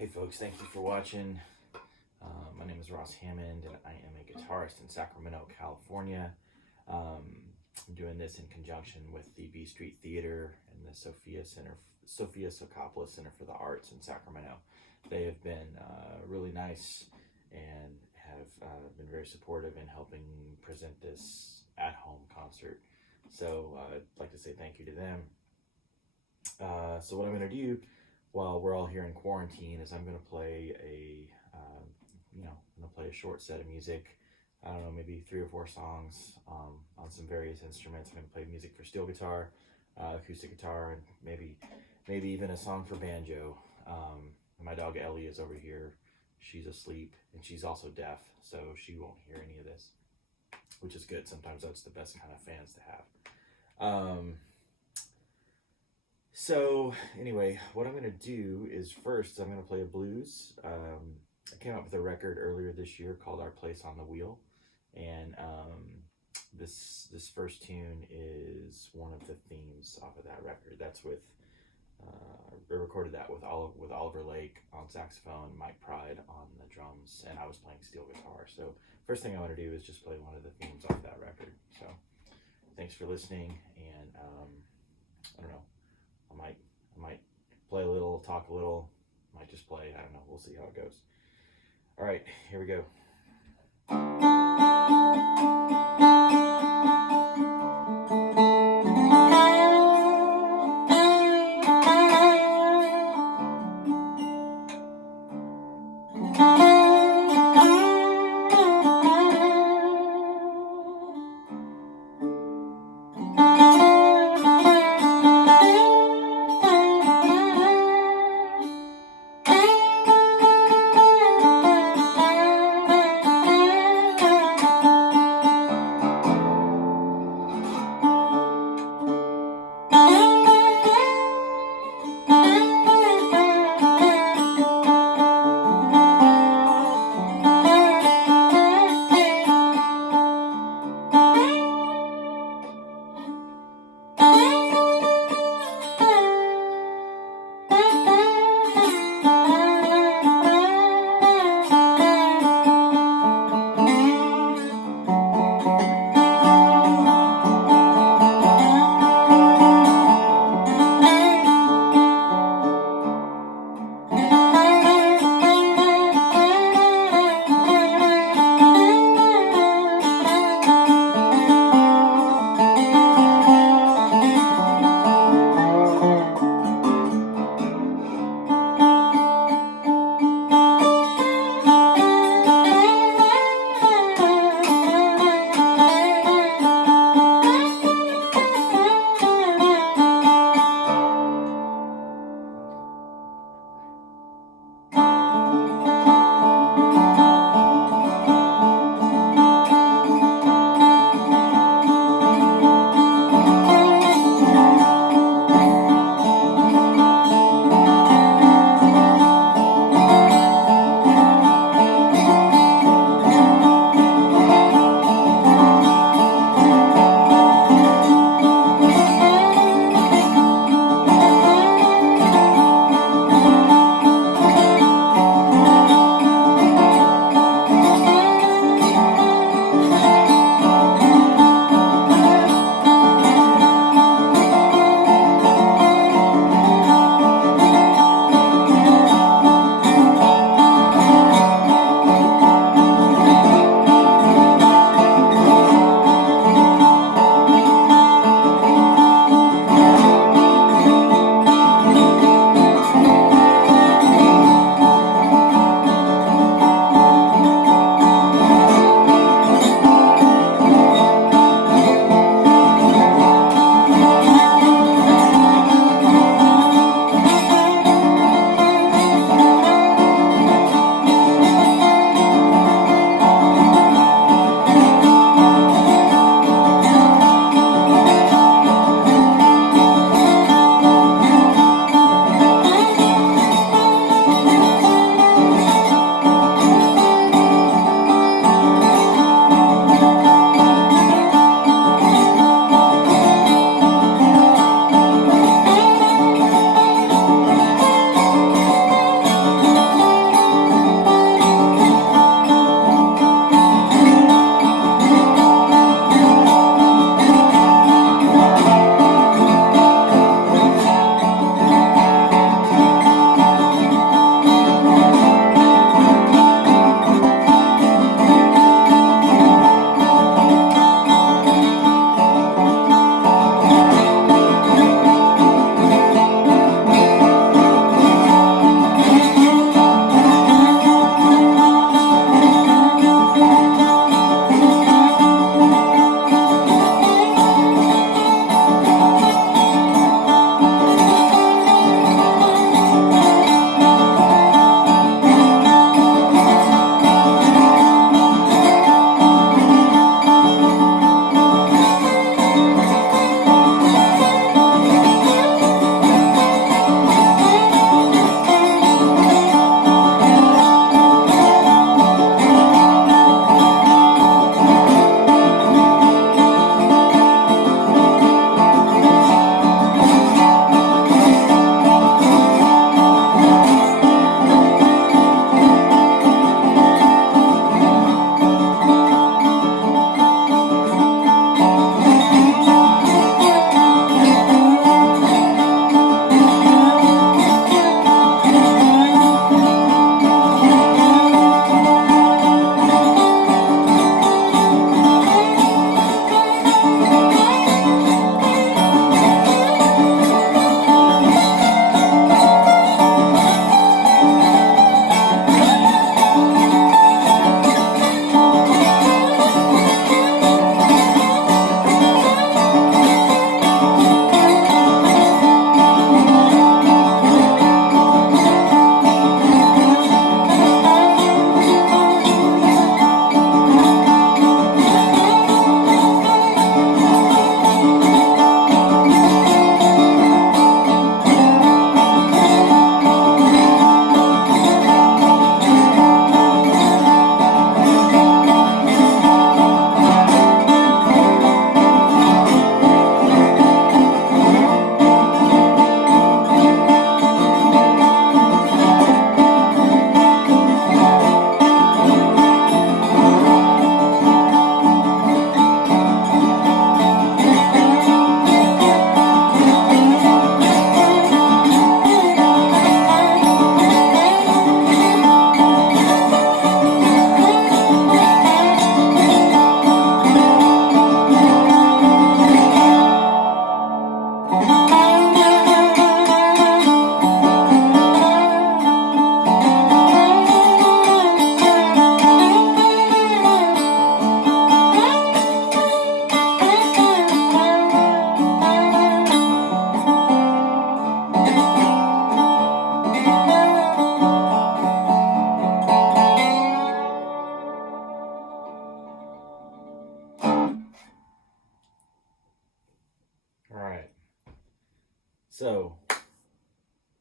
Hey folks, thank you for watching. My name is Ross Hammond and I am a guitarist in Sacramento, California. I'm doing this in conjunction with the B Street Theater and the Sofia Center for the Arts in Sacramento. They have been really nice and have been very supportive in helping present this at-home concert. So I'd like to say thank you to them. So what I'm going to do while we're all here in quarantine is I'm going to play a short set of music. I don't know, maybe 3 or 4 songs on some various instruments. I'm going to play music for steel guitar, acoustic guitar, and maybe even a song for banjo. My dog Ellie is over here. She's asleep and she's also deaf, so she won't hear any of this, which is good. Sometimes that's the best kind of fans to have. So anyway, what I'm going to do is first I'm going to play a blues. I came up with a record earlier this year called Our Place on the Wheel, and this first tune is one of the themes off of that record. That's with I recorded that with Oliver Lake on saxophone, Mike Pride on the drums, and I was playing steel guitar. So first thing I want to do is just play one of the themes off that record. So thanks for listening, and I don't know. I might play a little, talk a little, might just play, I don't know, we'll see how it goes. All right, here we go.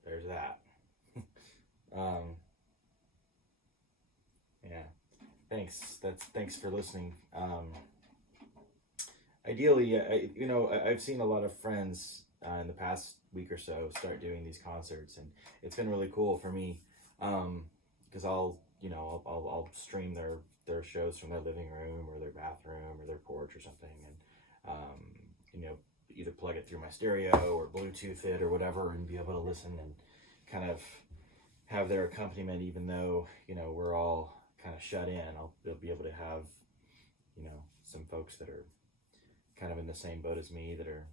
there's that. um, yeah, thanks for listening. Ideally, I've seen a lot of friends in the past week or so start doing these concerts, and it's been really cool for me because I'll stream their shows from their living room or their bathroom or their porch or something, and um, you know either plug it through my stereo or Bluetooth it or whatever, and be able to listen and kind of have their accompaniment, even though we're all kind of shut in. They'll be able to have some folks that are kind of in the same boat as me, that are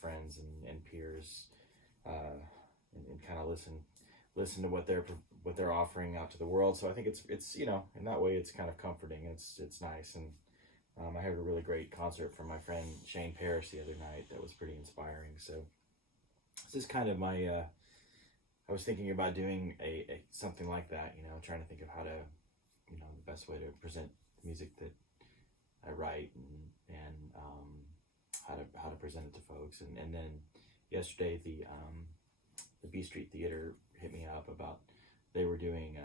friends and peers, and kind of listen to what they're offering out to the world. So I think it's in that way it's kind of comforting. It's nice. And I had a really great concert from my friend Shane Parrish the other night that was pretty inspiring. So this is kind of my I was thinking about doing a something like that, trying to think of how to the best way to present music that I write, and how to present it to folks. And then yesterday the B Street Theater hit me up about they were doing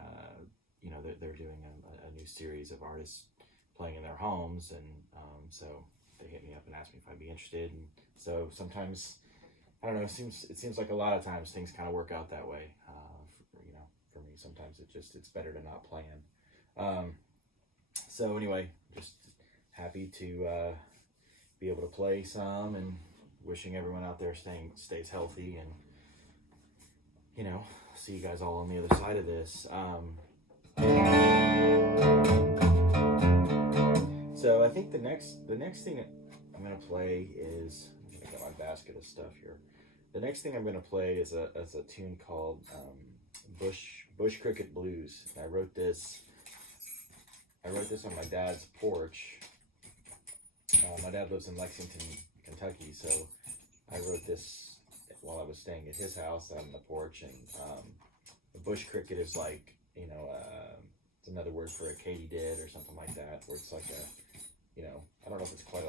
they're doing a new series of artists playing in their homes, and so they hit me up and asked me if I'd be interested. And so sometimes, I don't know, it seems like a lot of times things kind of work out that way. For me, sometimes it's better to not plan. So anyway, just happy to be able to play some, and wishing everyone out there stays healthy, and see you guys all on the other side of this. So I think the next thing I'm gonna play is, I got my basket of stuff here. The next thing I'm gonna play is a tune called Bush Cricket Blues. And I wrote this on my dad's porch. My dad lives in Lexington, Kentucky, so I wrote this while I was staying at his house out on the porch. And the bush cricket is like, it's another word for a katydid or something like that, where it's like I don't know if it's quite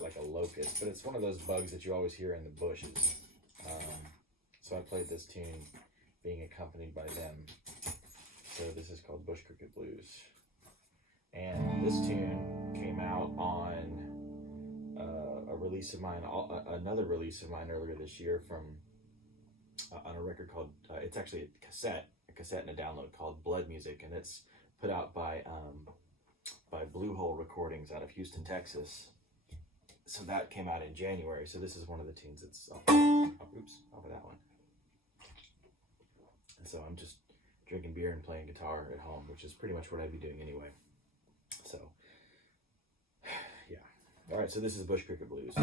like a locust, but it's one of those bugs that you always hear in the bushes. So I played this tune being accompanied by them. So this is called Bush Cricket Blues. And this tune came out on another release of mine earlier this year from on a record called it's actually a cassette and a download called Blood Music, and it's put out by Blue Hole Recordings out of Houston, Texas. So that came out in January. So this is one of the tunes that's off of that one. And so I'm just drinking beer and playing guitar at home, which is pretty much what I'd be doing anyway. So yeah. All right, so this is Bush Cricket Blues.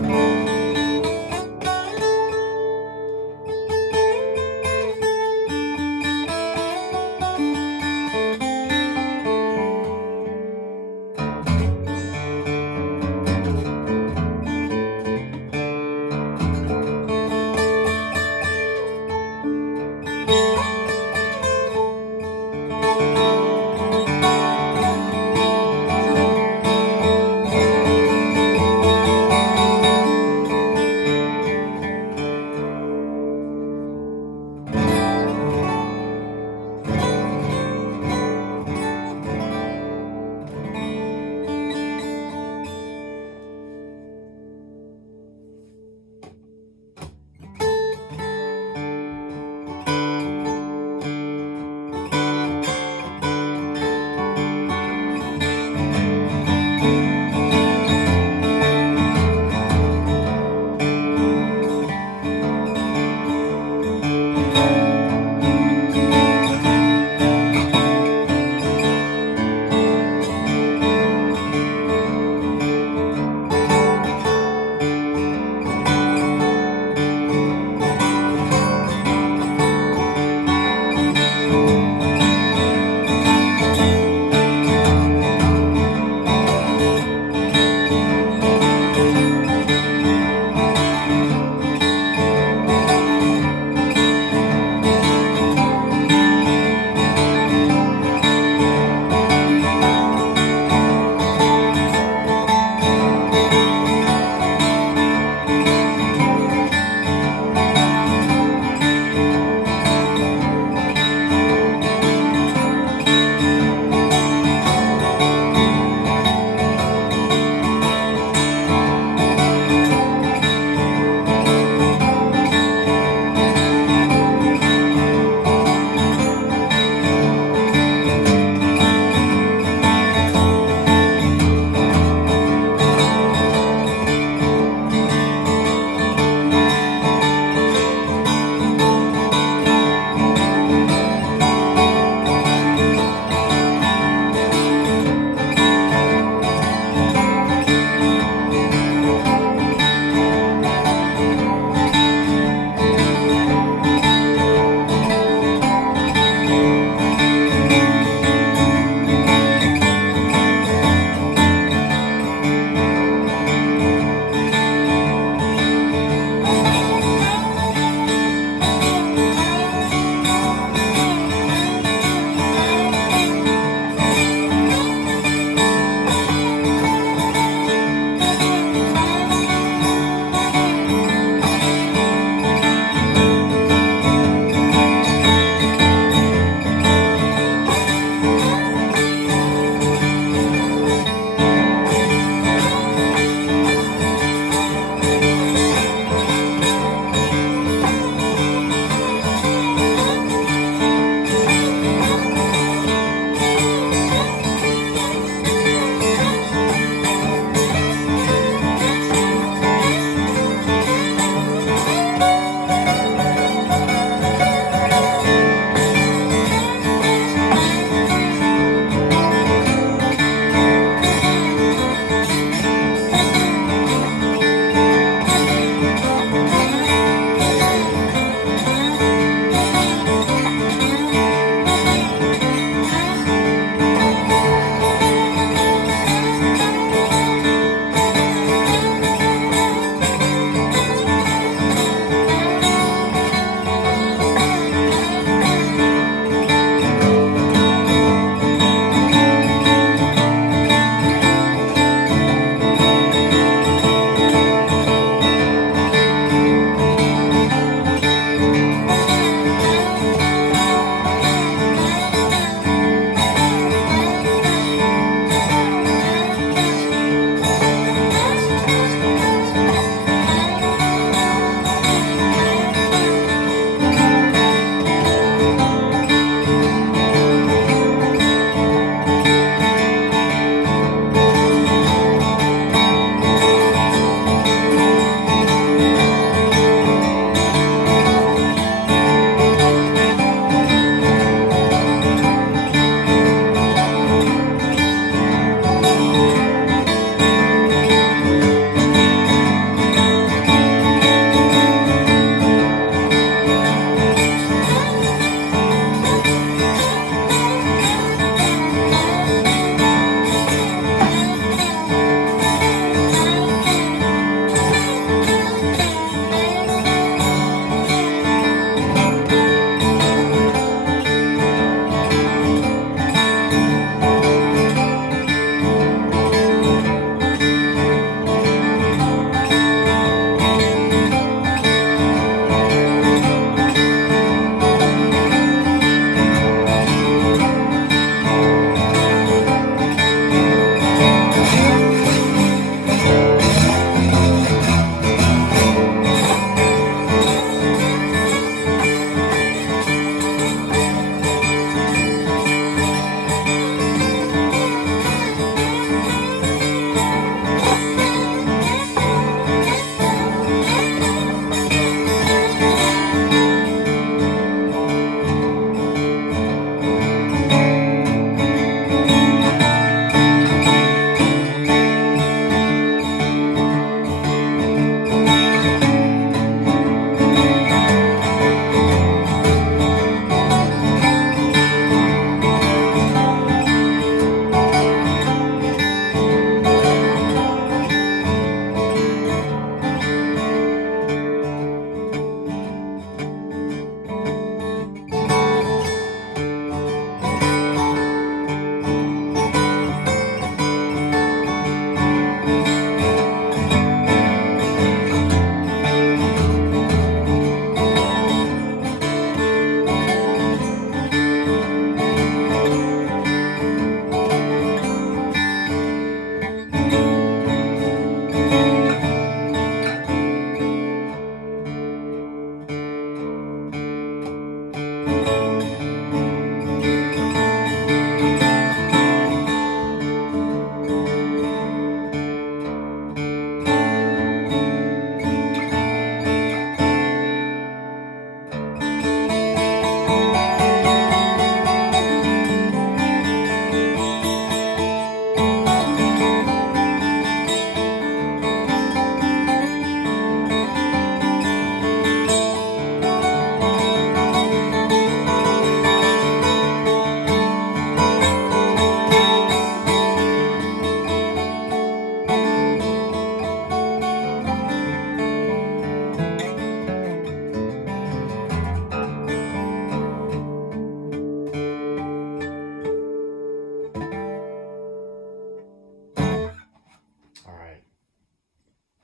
All right.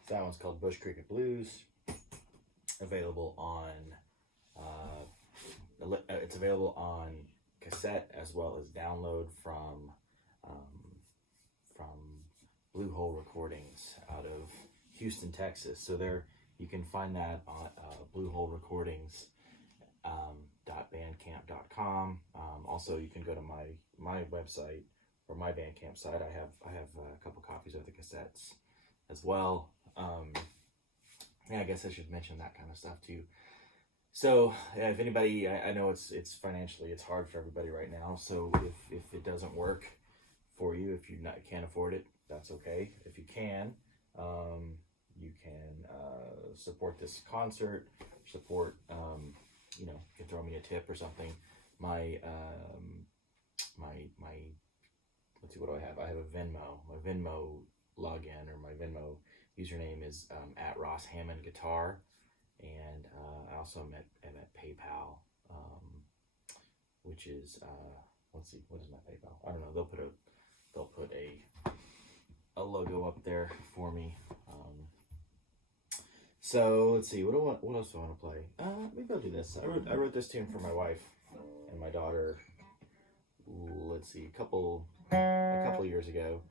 That one's called Bush Cricket Blues. Available on, it's available on cassette as well as download from Bluehole Recordings out of Houston, Texas. So there, you can find that on Bluehole Recordings .bandcamp.com. Also, you can go to my website or my Bandcamp site. I have a couple copies of the cassettes as well. Yeah, I guess I should mention that kind of stuff too. So yeah, if anybody, I know it's financially, it's hard for everybody right now. So if it doesn't work for you, if you can't afford it, that's okay. If you can, you can support this concert, support, you can throw me a tip or something. My let's see, what do I have? I have a Venmo. My Venmo login or my Venmo username is at Ross Hammond Guitar, and I also am at PayPal, which is let's see, what is my PayPal? I don't know. They'll put a logo up there for me. So let's see, what else do I want to play? Maybe I'll do this. I wrote this tune for my wife and my daughter. Let's see, a couple years ago.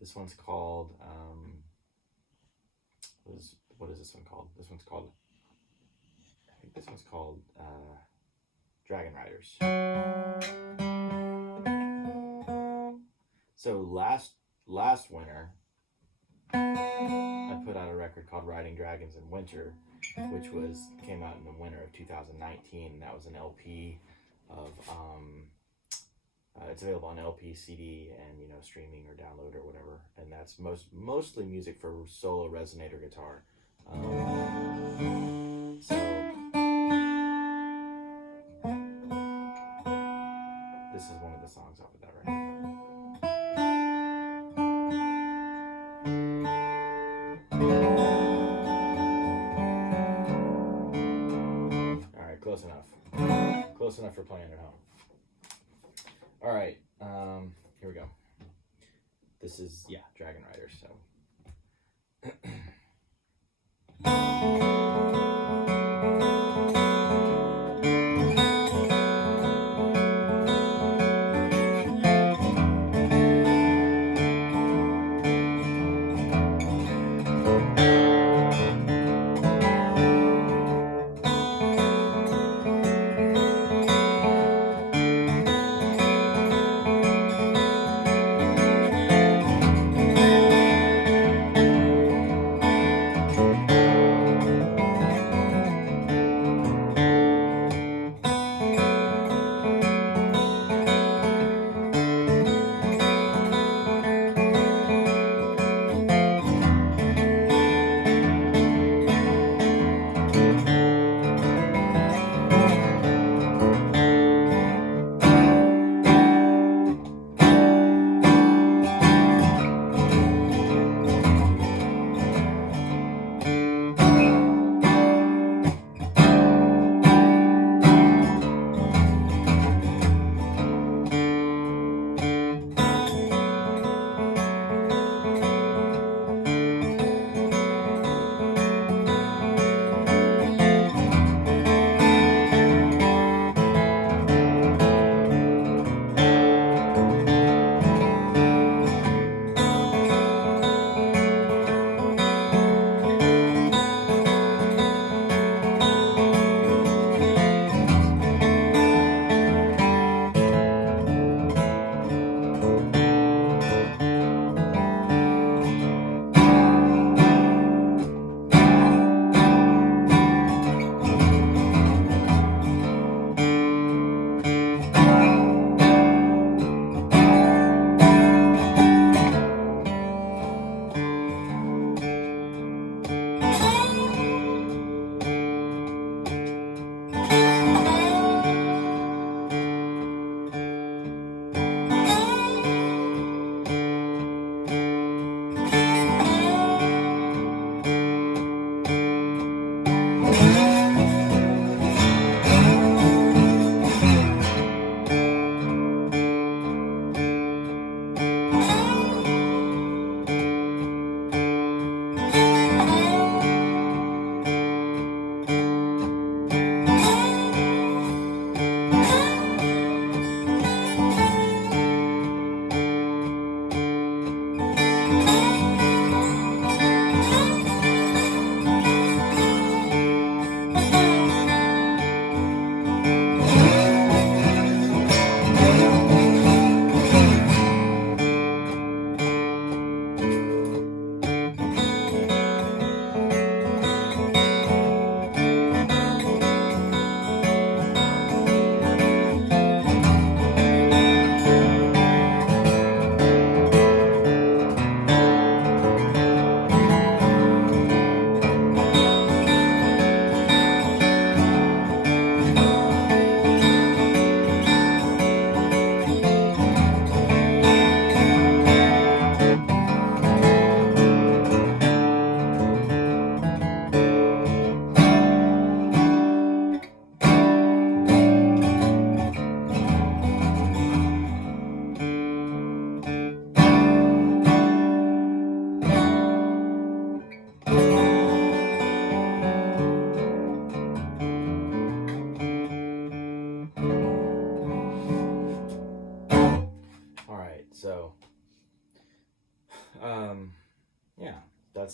This one's called what is this one called? I think this one's called Dragon Riders. So last winter, I put out a record called Riding Dragons in Winter, which came out in the winter of 2019. That was an LP of it's available on LP, CD, and streaming or download or whatever. And that's mostly music for solo resonator guitar. So this is one of the songs off of that record. All right, close enough. Close enough for playing at home. All right, here we go. This is, Dragon Riders, so.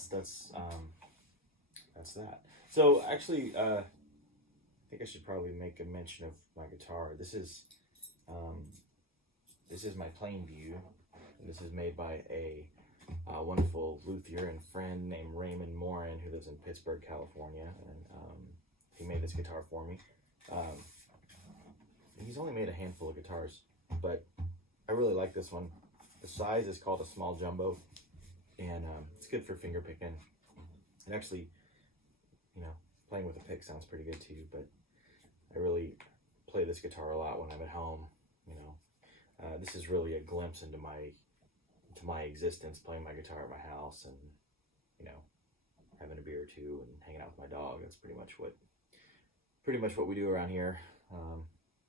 that's that. So actually, I think I should probably make a mention of my guitar. This is my plain view, and this is made by a wonderful luthier and friend named Raymond Morin, who lives in Pittsburgh, California, and he made this guitar for me. He's only made a handful of guitars, but I really like this one. The size is called a small jumbo, and it's good for finger picking. And actually, playing with a pick sounds pretty good too, but I really play this guitar a lot when I'm at home. This is really a glimpse into my existence, playing my guitar at my house, and having a beer or two and hanging out with my dog. That's pretty much what we do around here.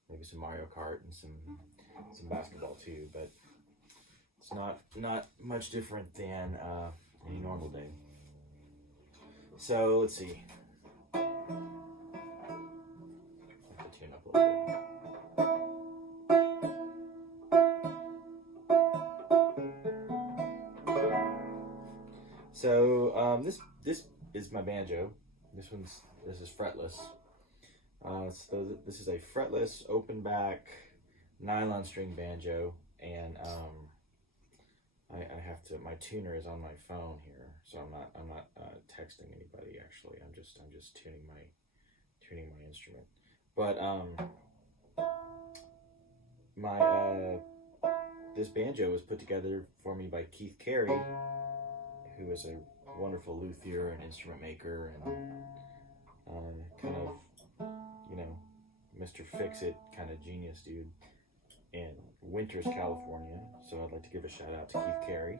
Maybe some Mario Kart and some basketball too, but it's not much different than any normal day. So let's see. I have to tune up a little bit. So this is my banjo. This is fretless. So this is a fretless open back nylon string banjo, and I have to. My tuner is on my phone here, so I'm not texting anybody. Actually, I'm just tuning my instrument. But this banjo was put together for me by Keith Carey, who is a wonderful luthier and instrument maker, and kind of, Mr. Fix-It kind of genius dude in Winters, California. So I'd like to give a shout out to Keith Carey.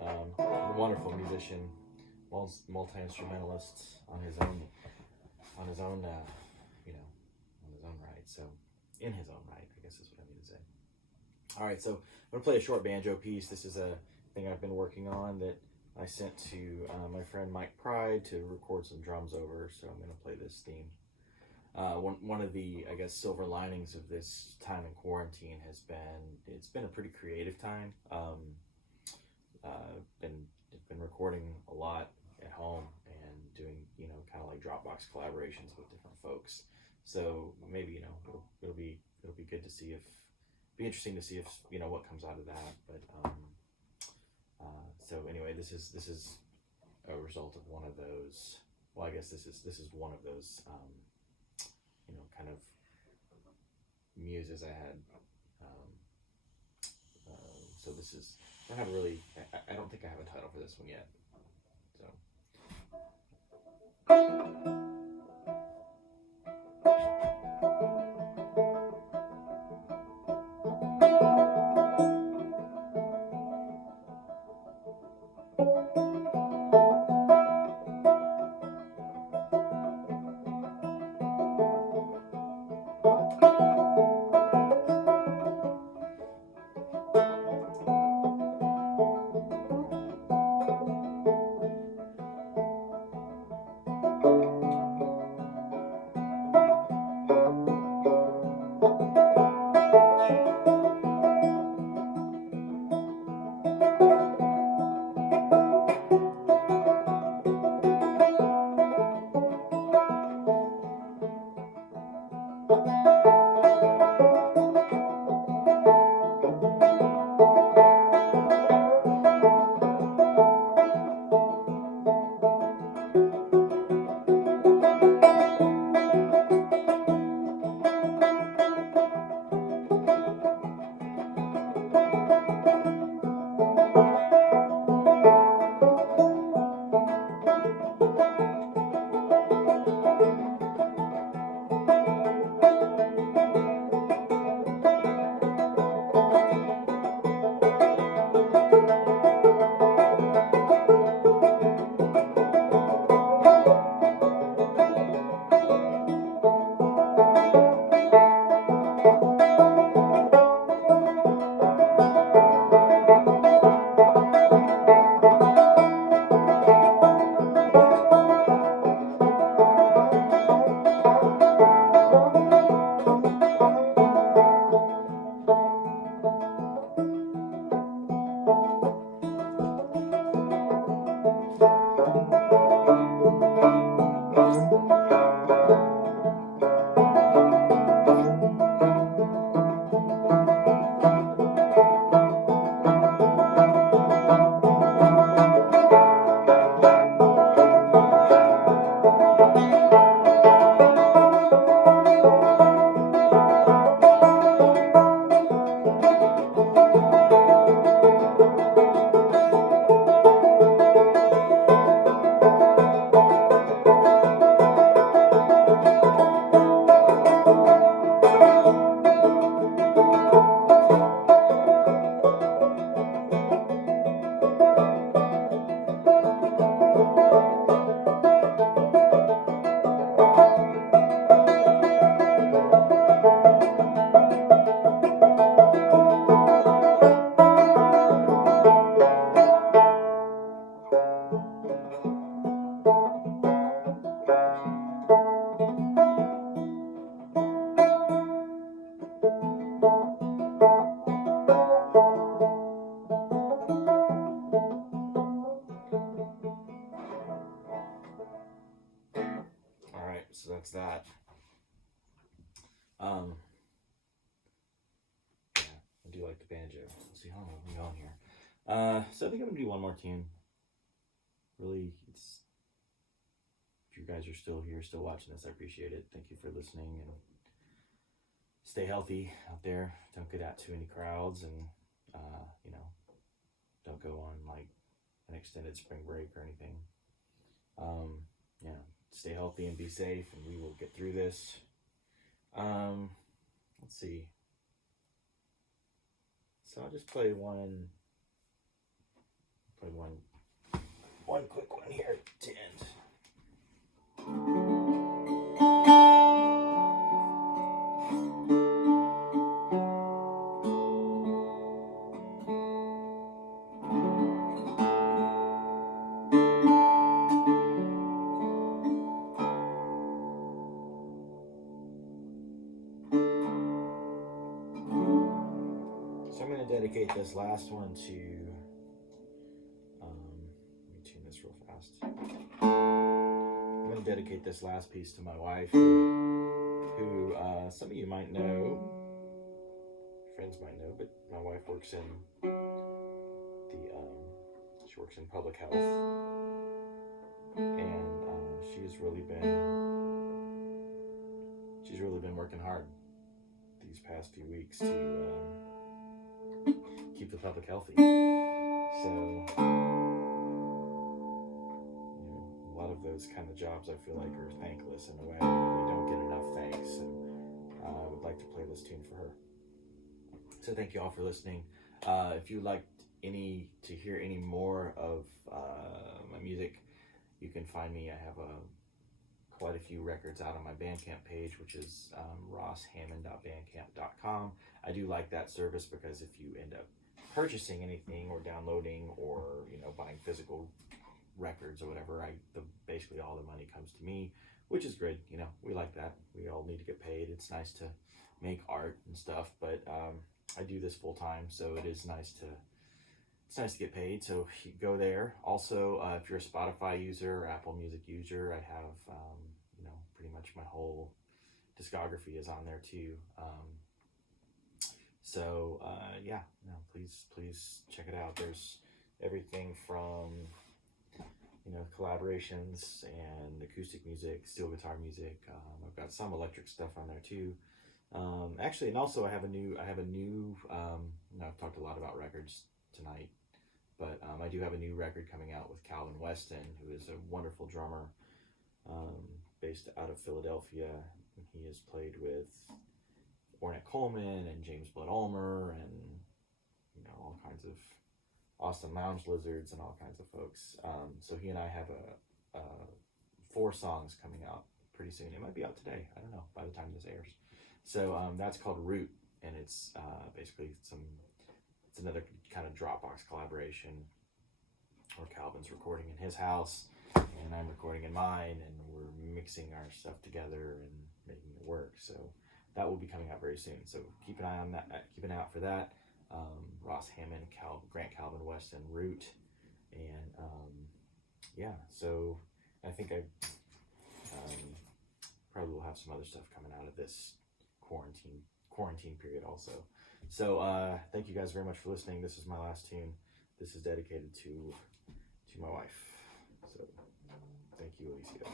A wonderful musician, multi-instrumentalist on his own right. So in his own right, I guess is what I mean to say. All right, so I'm gonna play a short banjo piece. This is a thing I've been working on that I sent to my friend Mike Pride to record some drums over. So I'm gonna play this theme. One of the, I guess, silver linings of this time in quarantine has it's been a pretty creative time. Been recording a lot at home and doing, kind of like Dropbox collaborations with different folks. So maybe, it'll be good to see be interesting to see if, what comes out of that. But, so anyway, this is a result of one of those, well, I guess this is one of those, kind of muses I had. So this is, I don't think I have a title for this one yet. So. Alright, so that's that. Yeah, I do like the banjo. Let's see how long are we on here. So I think I'm gonna do one more tune. Really, if you guys are still here, still watching this, I appreciate it. Thank you for listening, and stay healthy out there. Don't get out to any crowds, and don't go on like an extended spring break or anything. Yeah, stay healthy and be safe, and we will get through this. Let's see. So I'll just play one quick one here to end. So I'm going to dedicate this last one to, let me tune this real fast. I'm going to dedicate this last piece to my wife, who some of you might know, friends might know, but my wife works in she works in public health, and she's really been working hard these past few weeks to keep the public healthy. So, a lot of those kind of jobs I feel like are thankless in a way. They don't get enough thanks, and I would like to play this tune for her. So thank you all for listening. If you'd like to hear any more of my music, you can find me. I have quite a few records out on my Bandcamp page, which is rosshammond.bandcamp.com. I do like that service because if you end up purchasing anything or downloading or buying physical records or whatever, basically all the money comes to me, which is great. We like that. We all need to get paid. It's nice to make art and stuff, but I do this full time, so it's nice to get paid. So you go there. Also, if you're a Spotify user or Apple Music user, I have pretty much my whole discography is on there too. Please check it out. There's everything from collaborations and acoustic music, steel guitar music. I've got some electric stuff on there too. Actually, and also I have a new. I've talked a lot about records tonight, but I do have a new record coming out with Calvin Weston, who is a wonderful drummer, based out of Philadelphia. He has played with Ornette Coleman and James Blood Ulmer and all kinds of awesome Lounge Lizards and all kinds of folks. So he and I have a 4 songs coming out pretty soon. It might be out today. I don't know by the time this airs. So that's called Root, and it's basically it's another kind of Dropbox collaboration where Calvin's recording in his house and I'm recording in mine, and we're mixing our stuff together and making it work. So that will be coming out very soon. So keep an eye on that. Keep an eye out for that. Ross Hammond, Grant Calvin Weston, Root, and So I think I probably will have some other stuff coming out of this quarantine period also. So thank you guys very much for listening. This is my last tune. This is dedicated to my wife. So thank you, Alicia.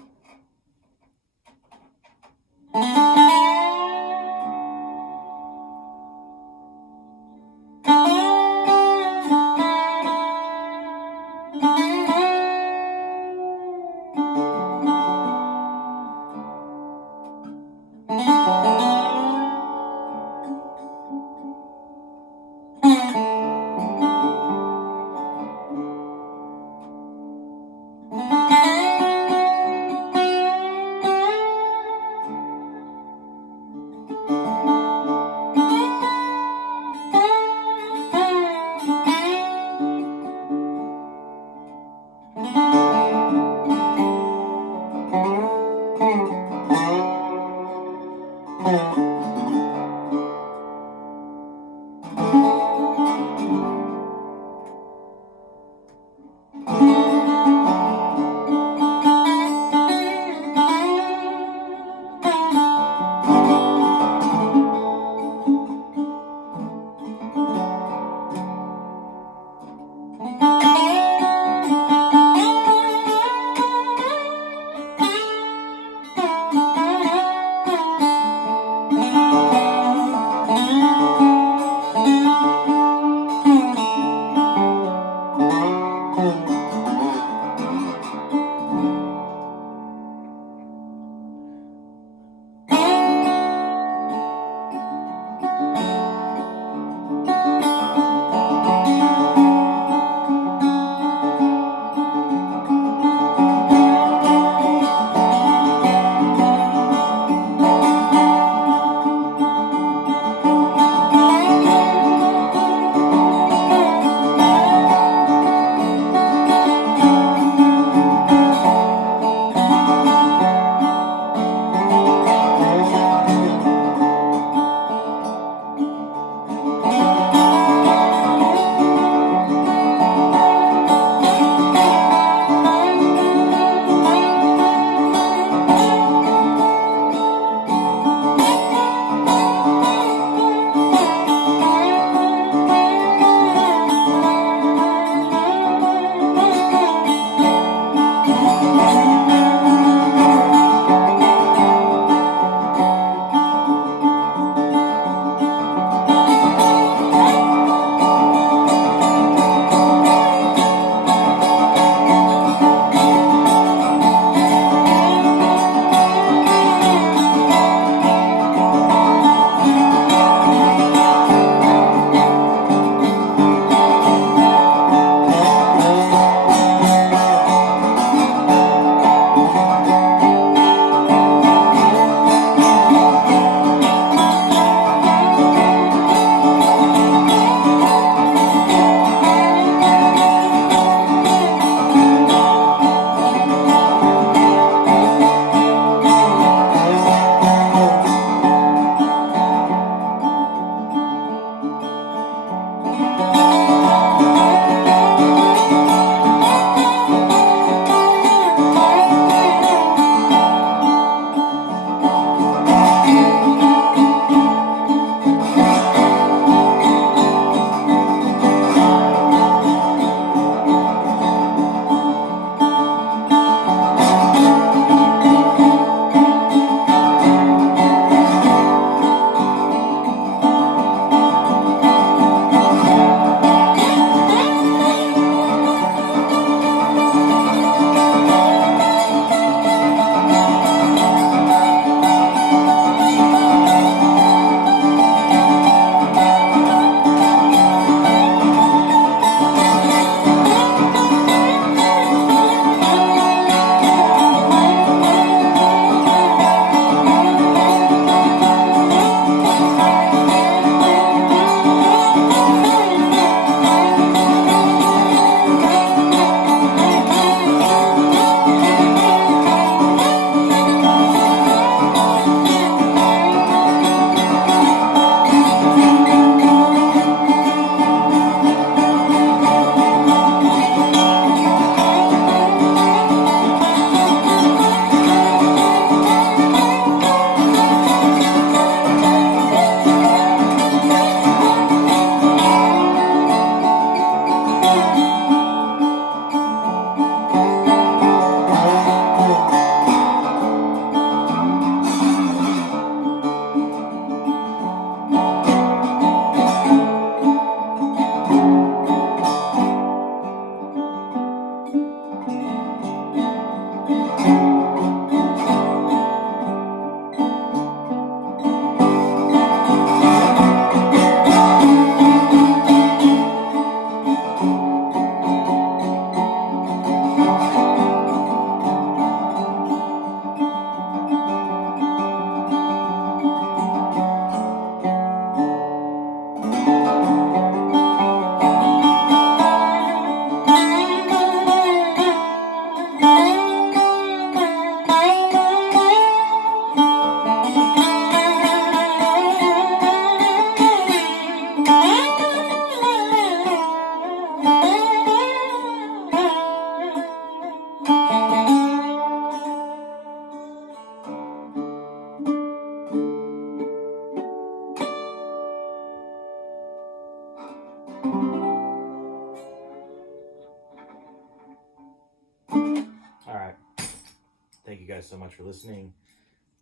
thank you guys so much for listening.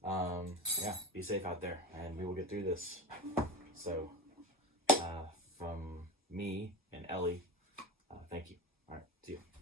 Yeah, be safe out there, and we will get through this. So, from me and Ellie, thank you. All right, see you.